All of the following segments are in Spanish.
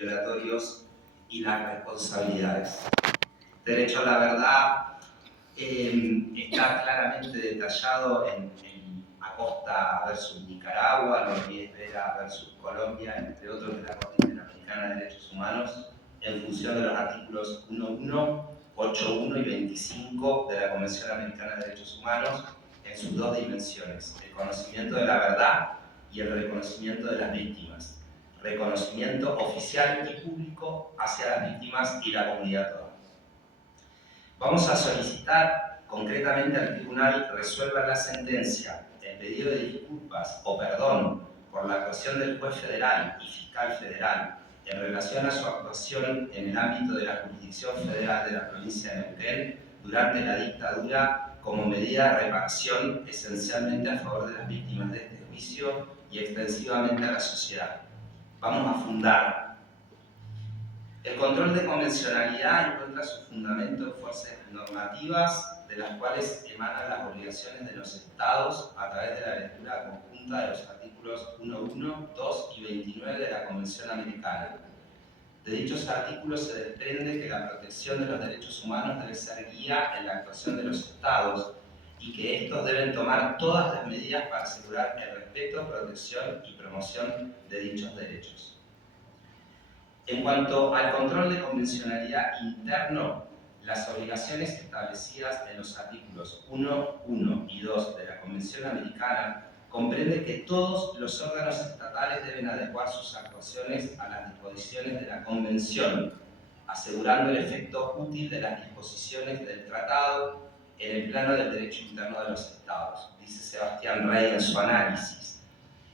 violatorios y las responsabilidades. Derecho a la verdad está claramente detallado en Acosta versus Nicaragua, Rodríguez Vera versus Colombia, entre otros, de la Corte Interamericana de Derechos Humanos, en función de los artículos 1.1, 8.1 y 25 de la Convención Americana de Derechos Humanos, en sus dos dimensiones: el conocimiento de la verdad y el reconocimiento de las víctimas. Reconocimiento oficial y público hacia las víctimas y la comunidad toda. Vamos a solicitar concretamente al tribunal que resuelva la sentencia el pedido de disculpas o perdón por la actuación del juez federal y fiscal federal en relación a su actuación en el ámbito de la jurisdicción federal de la provincia de Neuquén durante la dictadura como medida de reparación esencialmente a favor de las víctimas de este juicio y extensivamente a la sociedad. Vamos a fundar. El control de convencionalidad encuentra su fundamento en fuerzas normativas de las cuales emanan las obligaciones de los Estados a través de la lectura conjunta de los artículos 1.1, 2 y 29 de la Convención Americana. De dichos artículos se desprende que la protección de los derechos humanos debe ser guía en la actuación de los Estados y que estos deben tomar todas las medidas para asegurar el respeto, protección y promoción de dichos derechos. En cuanto al control de convencionalidad interno, las obligaciones establecidas en los artículos 1, 1 y 2 de la Convención Americana comprende que todos los órganos estatales deben adecuar sus actuaciones a las disposiciones de la Convención, asegurando el efecto útil de las disposiciones del Tratado en el plano del derecho interno de los Estados, dice Sebastián Rey en su análisis.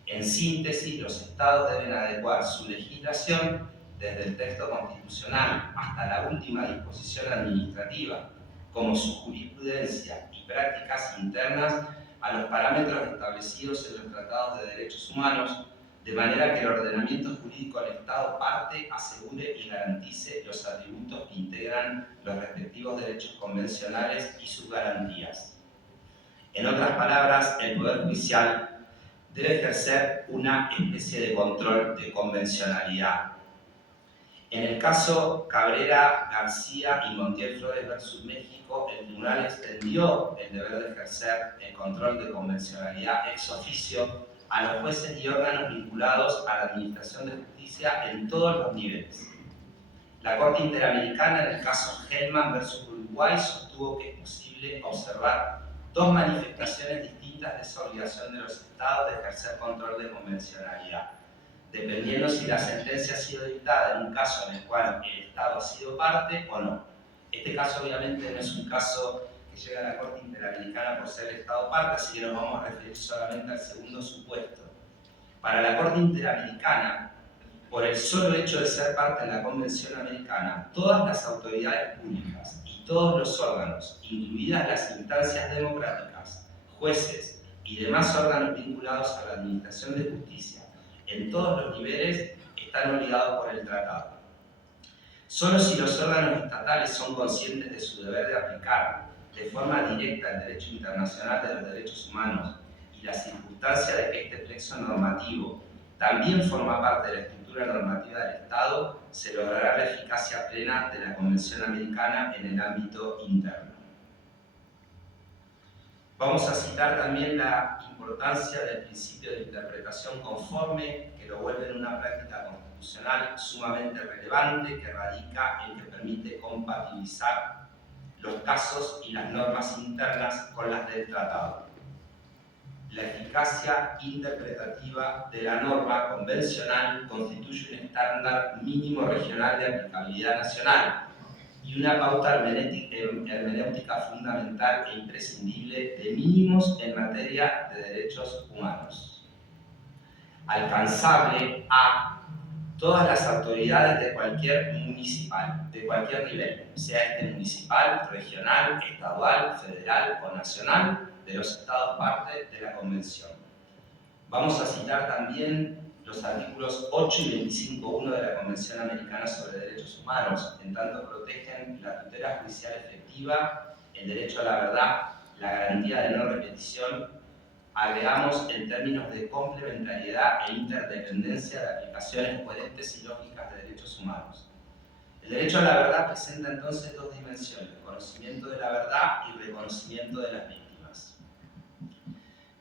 En síntesis, los Estados deben adecuar su legislación desde el texto constitucional hasta la última disposición administrativa, como su jurisprudencia y prácticas internas, a los parámetros establecidos en los tratados de derechos humanos, de manera que el ordenamiento jurídico del Estado parte asegure y garantice los atributos que integran los respectivos derechos convencionales y sus garantías. En otras palabras, el Poder Judicial debe ejercer una especie de control de convencionalidad. En el caso Cabrera, García y Montiel Flores versus México, el tribunal extendió el deber de ejercer el control de convencionalidad ex oficio a los jueces y órganos vinculados a la administración de justicia en todos los niveles. La Corte Interamericana, en el caso Hellman versus Uruguay, sostuvo que es posible observar dos manifestaciones distintas de esa obligación de los Estados de ejercer control de convencionalidad, dependiendo si la sentencia ha sido dictada en un caso en el cual el Estado ha sido parte o no. Este caso obviamente no es un caso que llega a la Corte Interamericana por ser el Estado parte, así que nos vamos a referir solamente al segundo supuesto. Para la Corte Interamericana, por el solo hecho de ser parte en la Convención Americana, todas las autoridades públicas y todos los órganos, incluidas las instancias democráticas, jueces y demás órganos vinculados a la administración de justicia, en todos los niveles, están obligados por el tratado. Solo si los órganos estatales son conscientes de su deber de aplicar de forma directa el derecho internacional de los derechos humanos y la circunstancia de que este plexo normativo también forma parte de la estructura normativa del Estado, se logrará la eficacia plena de la Convención Americana en el ámbito interno. Vamos a citar también la importancia del principio de interpretación conforme, que lo vuelve en una práctica constitucional sumamente relevante, que radica en que permite compatibilizar los casos y las normas internas con las del tratado. La eficacia interpretativa de la norma convencional constituye un estándar mínimo regional de aplicabilidad nacional y una pauta hermenéutica fundamental e imprescindible de mínimos en materia de derechos humanos, alcanzable a todas las autoridades de cualquier municipal, de cualquier nivel, sea este municipal, regional, estadual, federal o nacional, de los estados parte de la Convención. Vamos a citar también los artículos 8 y 25.1 de la Convención Americana sobre Derechos Humanos, en tanto protegen la tutela judicial efectiva, el derecho a la verdad, la garantía de no repetición. Agregamos en términos de complementariedad e interdependencia de aplicaciones coherentes y lógicas de derechos humanos humanos. El derecho a la verdad presenta entonces dos dimensiones: conocimiento de la verdad y reconocimiento de las víctimas.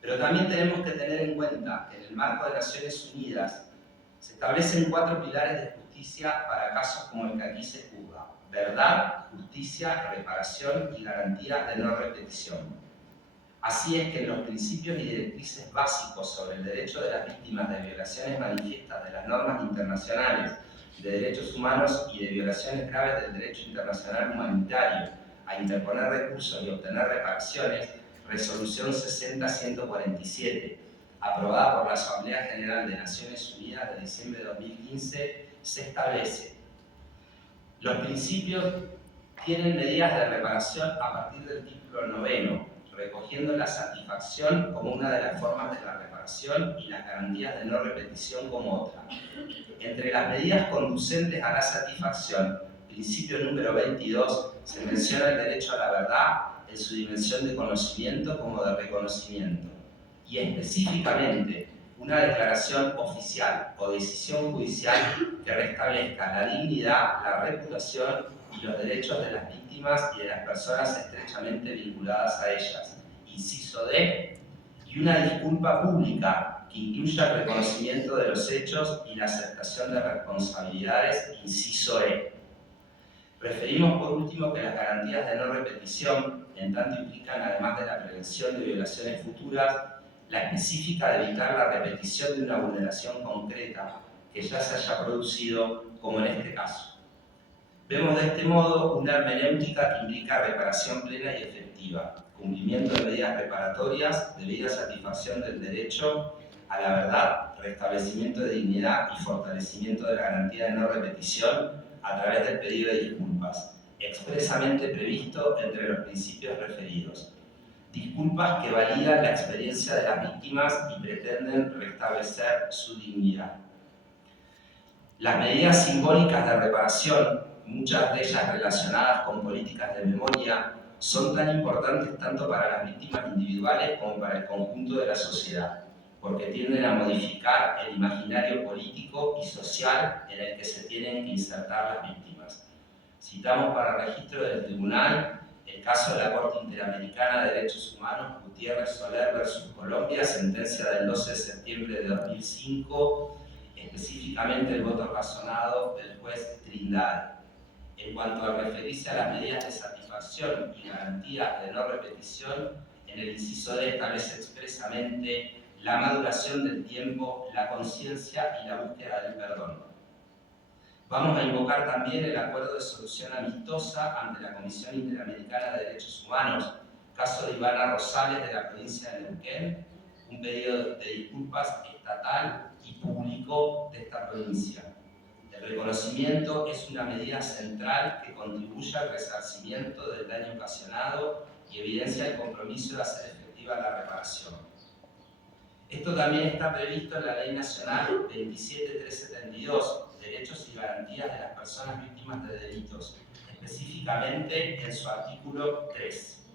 Pero también tenemos que tener en cuenta que en el marco de Naciones Unidas se establecen 4 pilares de justicia para casos como el que aquí se juzga: verdad, justicia, reparación y garantía de no repetición. Así es que en los principios y directrices básicos sobre el derecho de las víctimas de violaciones manifiestas de las normas internacionales de derechos humanos y de violaciones graves del derecho internacional humanitario a interponer recursos y obtener reparaciones, Resolución 60-147, aprobada por la Asamblea General de Naciones Unidas de diciembre de 2015, se establece: los principios tienen medidas de reparación a partir del título 9, recogiendo la satisfacción como una de las formas de la reparación y las garantías de no repetición como otra. Entre las medidas conducentes a la satisfacción, principio número 22, se menciona el derecho a la verdad en su dimensión de conocimiento como de reconocimiento, y específicamente una declaración oficial o decisión judicial que restablezca la dignidad, la reputación y los derechos de las víctimas y de las personas estrechamente vinculadas a ellas, inciso D, y una disculpa pública que incluya el reconocimiento de los hechos y la aceptación de responsabilidades, inciso E. Referimos por último que las garantías de no repetición, en tanto implican, además de la prevención de violaciones futuras, la específica de evitar la repetición de una vulneración concreta que ya se haya producido, como en este caso. Vemos de este modo una hermenéutica que implica reparación plena y efectiva, cumplimiento de medidas reparatorias, debida satisfacción del derecho a la verdad, restablecimiento de dignidad y fortalecimiento de la garantía de no repetición a través del pedido de disculpas, expresamente previsto entre los principios referidos. Disculpas que validan la experiencia de las víctimas y pretenden restablecer su dignidad. Las medidas simbólicas de reparación, muchas de ellas relacionadas con políticas de memoria, son tan importantes tanto para las víctimas individuales como para el conjunto de la sociedad, porque tienden a modificar el imaginario político y social en el que se tienen que insertar las víctimas. Citamos para registro del Tribunal el caso de la Corte Interamericana de Derechos Humanos Gutiérrez Soler versus Colombia, sentencia del 12 de septiembre de 2005, específicamente el voto razonado del juez Trindade. En cuanto a referirse a las medidas de satisfacción y garantía de no repetición, en el inciso D establece expresamente la maduración del tiempo, la conciencia y la búsqueda del perdón. Vamos a invocar también el acuerdo de solución amistosa ante la Comisión Interamericana de Derechos Humanos, caso de Ivana Rosales de la provincia de Neuquén, un pedido de disculpas estatal y público de esta provincia. El reconocimiento es una medida central que contribuye al resarcimiento del daño ocasionado y evidencia el compromiso de hacer efectiva la reparación. Esto también está previsto en la Ley Nacional 27372, Derechos y Garantías de las Personas Víctimas de Delitos, específicamente en su artículo 3.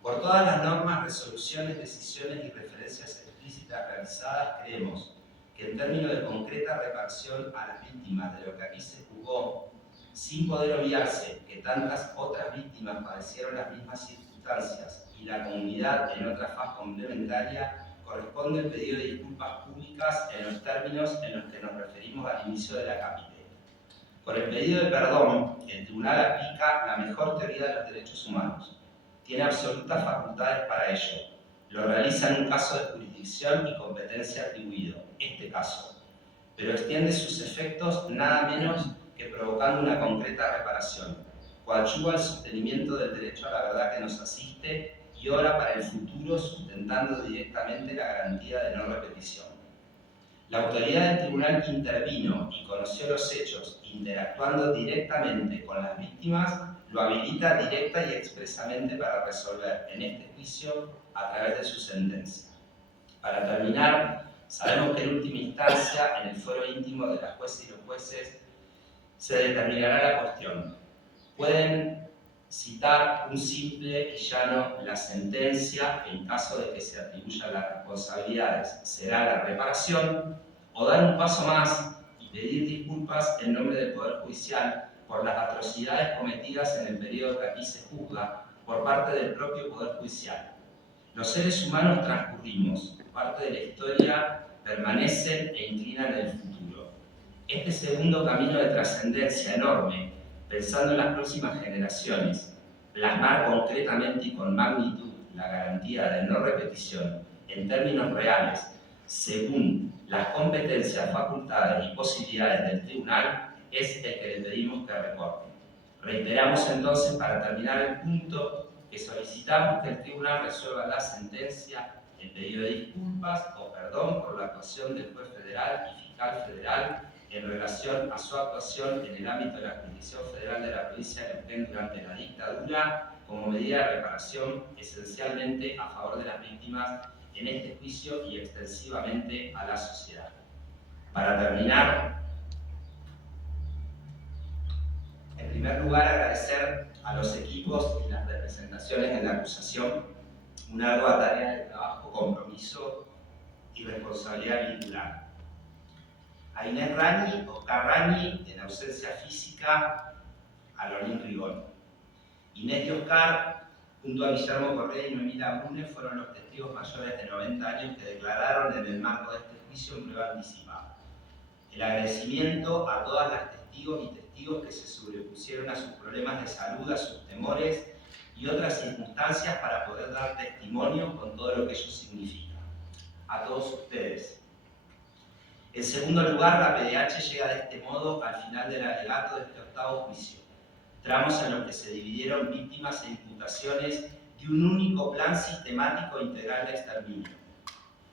Por todas las normas, resoluciones, decisiones y referencias explícitas realizadas, creemos que en términos de concreta reparación a las víctimas de lo que aquí se juzgó, sin poder obviarse que tantas otras víctimas padecieron las mismas circunstancias y la comunidad en otra faz complementaria, corresponde el pedido de disculpas públicas en los términos en los que nos referimos al inicio de la capítulo. Con el pedido de perdón, el tribunal aplica la mejor teoría de los derechos humanos. Tiene absolutas facultades para ello. Lo realiza en un caso de jurisdicción y competencia atribuido, este caso, pero extiende sus efectos nada menos que provocando una concreta reparación, coadyuva al sostenimiento del derecho a la verdad que nos asiste y obra para el futuro sustentando directamente la garantía de no repetición. La autoridad del tribunal que intervino y conoció los hechos, interactuando directamente con las víctimas, lo habilita directa y expresamente para resolver en este juicio a través de su sentencia. Para terminar, sabemos que en última instancia, en el foro íntimo de las jueces y los jueces, se determinará la cuestión. Pueden citar un simple y llano la sentencia, en caso de que se atribuyan las responsabilidades será la reparación, o dar un paso más y pedir disculpas en nombre del Poder Judicial por las atrocidades cometidas en el periodo que aquí se juzga por parte del propio Poder Judicial. Los seres humanos transcurrimos, parte de la historia permanecen e inclinan el futuro. Este segundo camino de trascendencia enorme, pensando en las próximas generaciones, plasmar concretamente y con magnitud la garantía de no repetición en términos reales, según las competencias, facultades y posibilidades del tribunal, es el que le pedimos que recorte. Reiteramos entonces, para terminar el punto, que solicitamos que el tribunal resuelva la sentencia en pedido de disculpas o perdón por la actuación del juez federal y fiscal federal en relación a su actuación en el ámbito de la jurisdicción federal de la provincia de Neuquén durante la dictadura, como medida de reparación esencialmente a favor de las víctimas en este juicio y extensivamente a la sociedad. Para terminar, en primer lugar, agradecer a los equipos y las representaciones en la acusación una ardua tarea de trabajo, compromiso y responsabilidad vincular. A Inés Rani, Oscar Rani, en ausencia física, a Lolín Rigón. Inés y Oscar, junto a Guillermo Correa y Noemí Labrune, fueron los testigos mayores de 90 años que declararon en el marco de este juicio en prueba anticipada. El agradecimiento a todas las testigos y testigos que se sobrepusieron a sus problemas de salud, a sus temores y otras circunstancias para poder dar testimonio con todo lo que ello significa. A todos ustedes. En segundo lugar, la PDH llega de este modo al final del alegato de este octavo juicio, tramos en los que se dividieron víctimas e imputaciones de un único plan sistemático e integral de exterminio.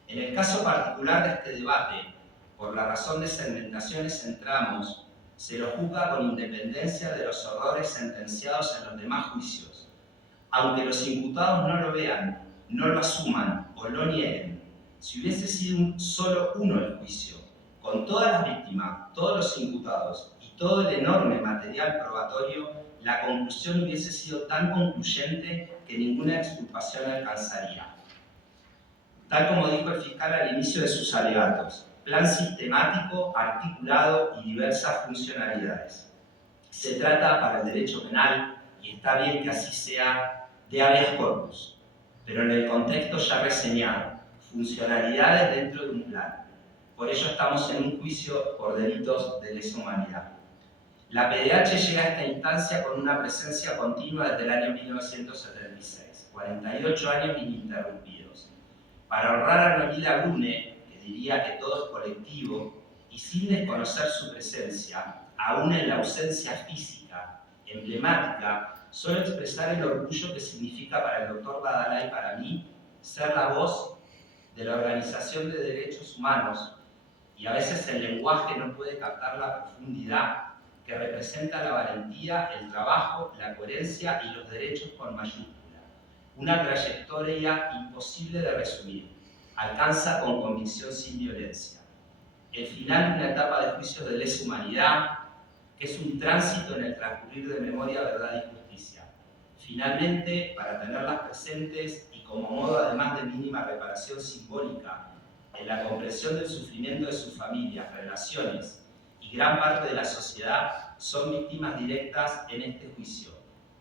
En el caso particular de este debate, por la razón de segmentaciones en tramos, se lo juzga con independencia de los horrores sentenciados en los demás juicios. Aunque los imputados no lo vean, no lo asuman o lo nieguen, si hubiese sido solo uno el juicio, con todas las víctimas, todos los imputados y todo el enorme material probatorio, la conclusión hubiese sido tan concluyente que ninguna exculpación alcanzaría. Tal como dijo el fiscal al inicio de sus alegatos, plan sistemático, articulado y diversas funcionalidades. Se trata para el derecho penal, y está bien que así sea, de habeas corpus, pero en el contexto ya reseñado, funcionalidades dentro de un plan. Por ello estamos en un juicio por delitos de lesa humanidad. La PDH llega a esta instancia con una presencia continua desde el año 1976, 48 años ininterrumpidos. Para honrar a Noemí Labrune, que diría que todo es colectivo, y sin desconocer su presencia, aún en la ausencia física, emblemática, solo expresar el orgullo que significa para el doctor Badalá y para mí ser la voz de la Organización de Derechos Humanos, y a veces el lenguaje no puede captar la profundidad que representa la valentía, el trabajo, la coherencia y los derechos con mayúscula. Una trayectoria imposible de resumir. Alcanza con convicción sin violencia. El final de una etapa de juicios de lesa humanidad, que es un tránsito en el transcurrir de memoria, verdad y justicia. Finalmente, para tenerlas presentes y como modo además de mínima reparación simbólica en la comprensión del sufrimiento de sus familias, relaciones y gran parte de la sociedad, son víctimas directas en este juicio.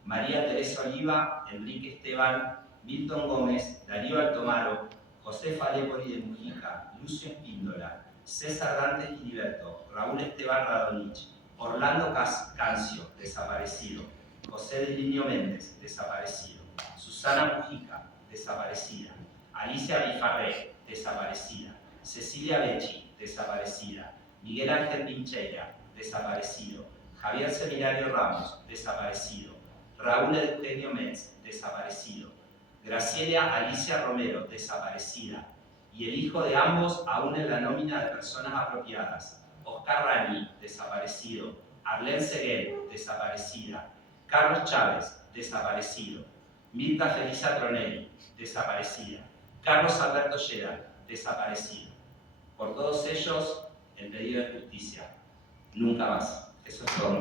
María Teresa Oliva, Enrique Esteban, Milton Gómez, Darío Altomaro, Josefa Lepori de Mujica, Lucio Espíndola, César Dantes Giliberto, Raúl Esteban Radonich, Orlando Cancio, desaparecido, José de Linio Méndez, desaparecido, Susana Mujica, desaparecida, Alicia Bifarré, desaparecida, Cecilia Becci, desaparecida, Miguel Ángel Pincheira, desaparecido, Javier Seminario Ramos, desaparecido, Raúl Eugenio Metz, desaparecido, Graciela Alicia Romero, desaparecida, y el hijo de ambos aún en la nómina de personas apropiadas, Oscar Rani, desaparecido, Arlene Seguel, desaparecida, Carlos Chávez, desaparecido, Mirta Felisa Tronelli, desaparecida, Carlos Alberto Llera, desaparecido. Por todos ellos, el pedido de justicia. Nunca más. Eso es todo.